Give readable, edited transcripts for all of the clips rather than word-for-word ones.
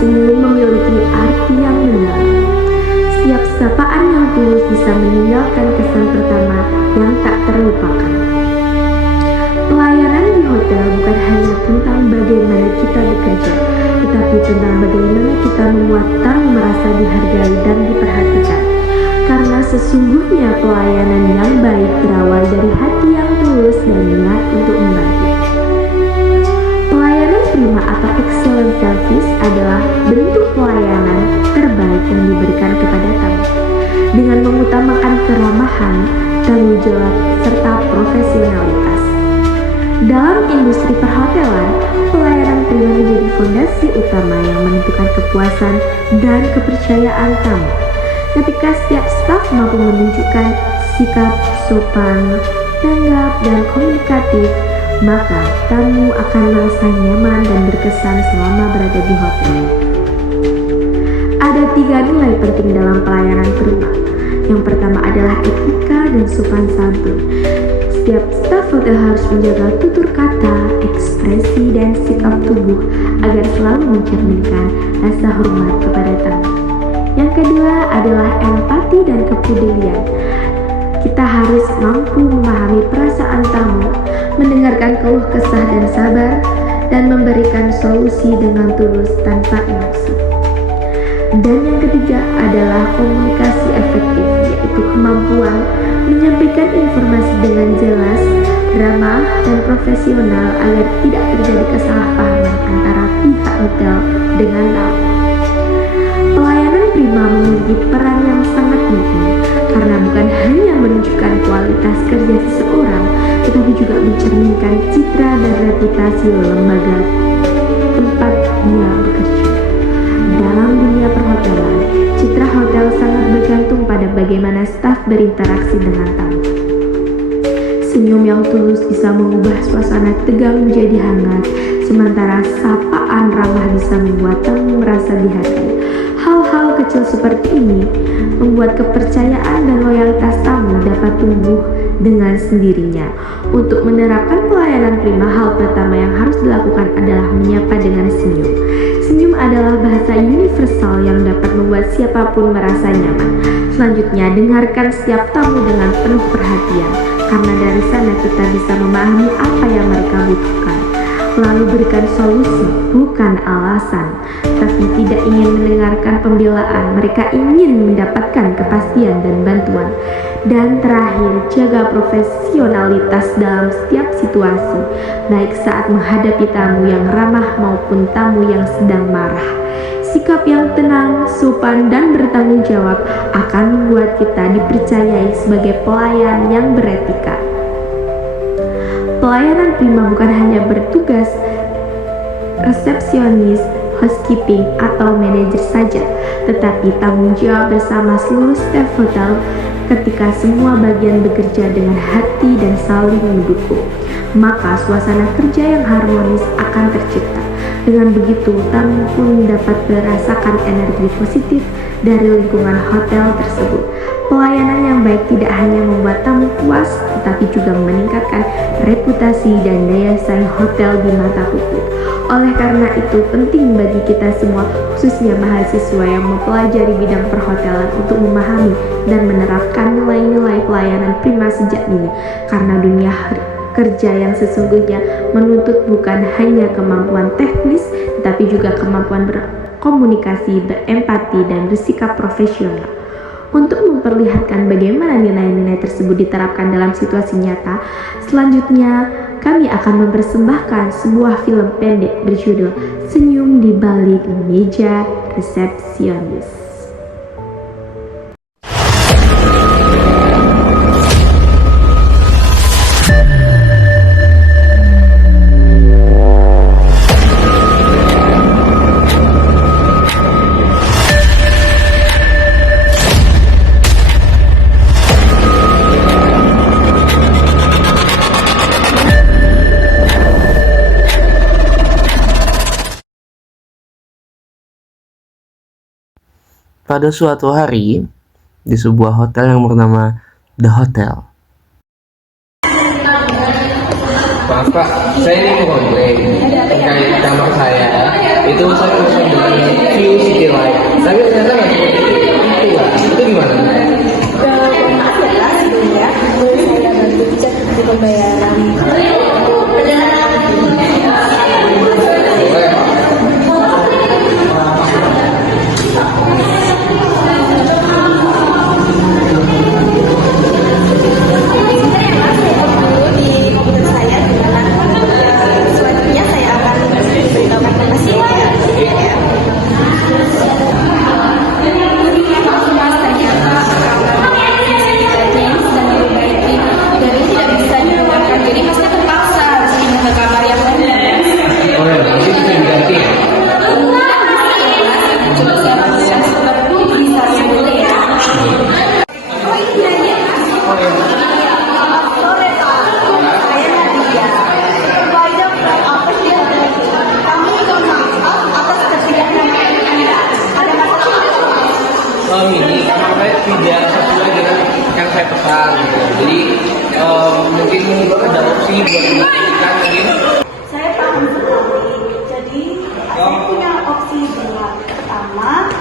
senyum memiliki arti yang mendalam. Setiap sapaan yang tulus bisa meninggalkan kesan pertama yang tak terlupakan. Pelayanan di hotel bukan hanya tentang bagaimana kita bekerja, tetapi tentang bagaimana kita membuat tamu merasa dihargai dan diperhatikan. Karena sesungguhnya pelayanan yang baik berawal dari hati yang tulus dan niat untuk membantu. Pelayanan prima atau excellent service adalah bentuk pelayanan terbaik yang diberikan kepada tamu. Dengan mengutamakan keramahan, tanggung jawab, serta profesionalitas. Dalam industri perhotelan, pelayanan prima menjadi fondasi utama yang menentukan kepuasan dan kepercayaan tamu. Ketika setiap staf mampu menunjukkan sikap sopan, tanggap, dan komunikatif, maka tamu akan merasa nyaman dan berkesan selama berada di hotel. Ada 3 nilai penting dalam pelayanan prima. Yang pertama adalah etika dan sopan santun. Setiap staf hotel harus menjaga tutur kata, ekspresi, dan sikap tubuh agar selalu mencerminkan rasa hormat kepada tamu. Yang kedua adalah empati dan kepedulian. Kita harus mampu memahami perasaan tamu, mendengarkan keluh kesah dan sabar, dan memberikan solusi dengan tulus tanpa emosi. Dan yang ketiga adalah komunikasi efektif, yaitu kemampuan menyampaikan informasi dengan jelas, ramah, dan profesional agar tidak terjadi kesalahpahaman antara pihak hotel dengan tamu. Pelayanan prima memiliki peran yang sangat penting karena bukan hanya menunjukkan kualitas kerja seseorang, tetapi juga mencerminkan citra dan reputasi lembaga tempat dia bekerja. Dalam dunia perhotelan, citra hotel sangat bergantung pada bagaimana staf berinteraksi dengan tamu. Senyum yang tulus bisa mengubah suasana tegang menjadi hangat, sementara sapaan ramah bisa membuat tamu merasa dihargai. Hal-hal kecil seperti ini membuat kepercayaan dan loyalitas tamu dapat tumbuh dengan sendirinya. Untuk menerapkan pelayanan prima, hal pertama yang harus dilakukan adalah menyapa dengan senyum. Senyum adalah bahasa universal yang dapat membuat siapapun merasa nyaman. Selanjutnya, dengarkan setiap tamu dengan penuh perhatian, karena dari sana kita bisa memahami apa yang mereka butuhkan. Lalu berikan solusi, bukan alasan. Tapi tidak ingin mendengarkan pembelaan, mereka ingin mendapatkan kepastian dan bantuan. Dan terakhir, jaga profesionalitas dalam setiap situasi, baik saat menghadapi tamu yang ramah maupun tamu yang sedang marah. Sikap yang tenang, sopan, dan bertanggung jawab akan membuat kita dipercayai sebagai pelayan yang beretika. Pelayanan prima bukan hanya bertugas resepsionis, housekeeping, atau manajer saja, tetapi tanggung jawab bersama seluruh staf hotel ketika semua bagian bekerja dengan hati dan saling mendukung. Maka suasana kerja yang harmonis akan tercipta. Dengan begitu, tamu pun dapat merasakan energi positif dari lingkungan hotel tersebut. Pelayanan yang baik tidak hanya membuat tamu puas, tetapi juga meningkatkan reputasi dan daya saing hotel di mata publik. Oleh karena itu, penting bagi kita semua, khususnya mahasiswa yang mempelajari bidang perhotelan, untuk memahami dan menerapkan nilai-nilai pelayanan prima sejak dini. Karena dunia kerja yang sesungguhnya menuntut bukan hanya kemampuan teknis, tetapi juga kemampuan berkomunikasi, berempati, dan bersikap profesional. Untuk memperlihatkan bagaimana nilai-nilai tersebut diterapkan dalam situasi nyata, selanjutnya kami akan mempersembahkan sebuah film pendek berjudul Senyum di Balik Meja Resepsionis. Pada suatu hari, di sebuah hotel yang bernama The Hotel. Maaf Pak, saya ini mau komplain terkait kamar saya. Itu saya pesan dengan Tapi ternyata nggak seperti itu lah. Itu gimana? Maaf ya Kak, sebelumnya boleh saya bantu cek di pembayaran. Oh ya, nanti bisa diganti ya? Ini karena saya tidak sesuai dengan yang saya pesan gitu. Jadi mungkin ada opsi buat dimatikan mungkin. Saya paham sekali. Jadi saya punya opsi dua. Pertama,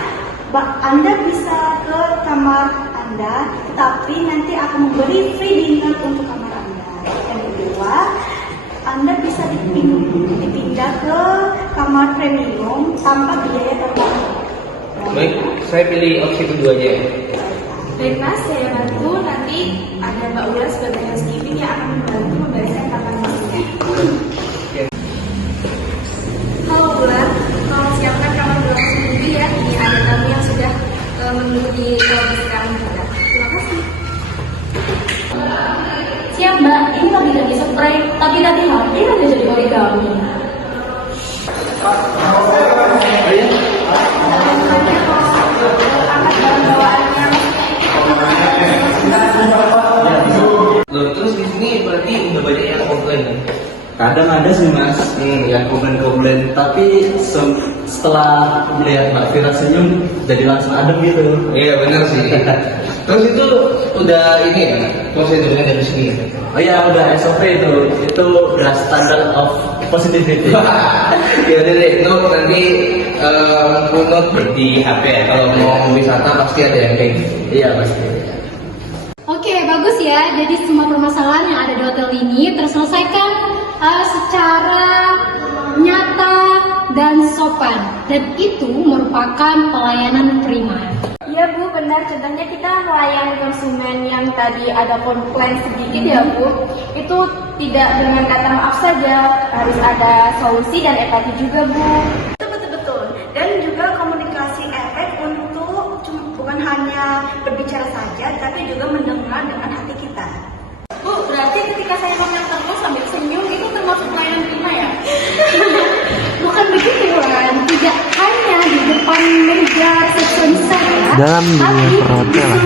Anda bisa ke kamar Anda, tetapi nanti akan memberi free dinner untuk kamar Anda. Yang kedua, Anda bisa dipindah ke kamar premium tanpa biaya tambahan. Baik, saya pilih opsi kedua aja. Baik Mas, saya bantu. Nanti ada Mbak Ula sebagai housekeeping yang akan membantu membereskan kamar Masnya. Halo Ula, tolong siapkan kamar Ula sendiri ya. Ini ada tamu yang sudah menunggu di lobby sekarang juga. Terima kasih. Siap Mbak, ini lagi spray, tapi tadi hati nanti jadi origami. Loh, terus di sini berarti udah banyak yang komplain kan? Kadang ada sih mas yang komplain, tapi setelah melihat Mbak Fira senyum jadi langsung adem gitu. Iya benar sih. Terus itu udah ini ya prosedurnya dari sini. Oh iya udah SOP itu udah standard of positivity. Ya udah deh, itu nanti note di HP ya. Kalau mau wisata pasti ada yang kayak gitu. Iya pasti. Oke, bagus ya. Jadi semua permasalahan yang ada di hotel ini terselesaikan secara nyata dan sopan. Dan itu merupakan pelayanan prima. Iya Bu, benar. Contohnya kita melayani konsumen yang tadi ada komplain sedikit ya Bu. Itu tidak dengan kata maaf saja, harus ada solusi dan empati juga Bu. Betul-betul. Dan juga komunikasi efek untuk bukan hanya berbicara saja, tapi juga mendengar dengan hati kita. Bu, berarti ketika saya ngomong terus sambil senyum itu termasuk pelayanan prima ya? Bukan begitu Wan, tidak hanya di depan meja resepsionis saja. Dalam dunia perhotelan,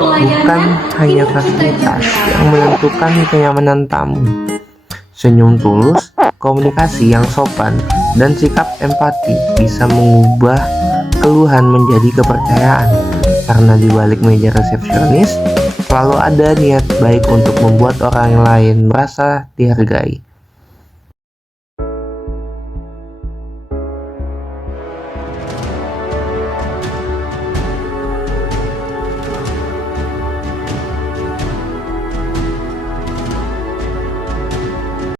bukan hanya fasilitas yang menentukan kenyamanan tamu. Senyum tulus, komunikasi yang sopan, dan sikap empati bisa mengubah keluhan menjadi kepercayaan. Karena di balik meja resepsionis selalu ada niat baik untuk membuat orang lain merasa dihargai.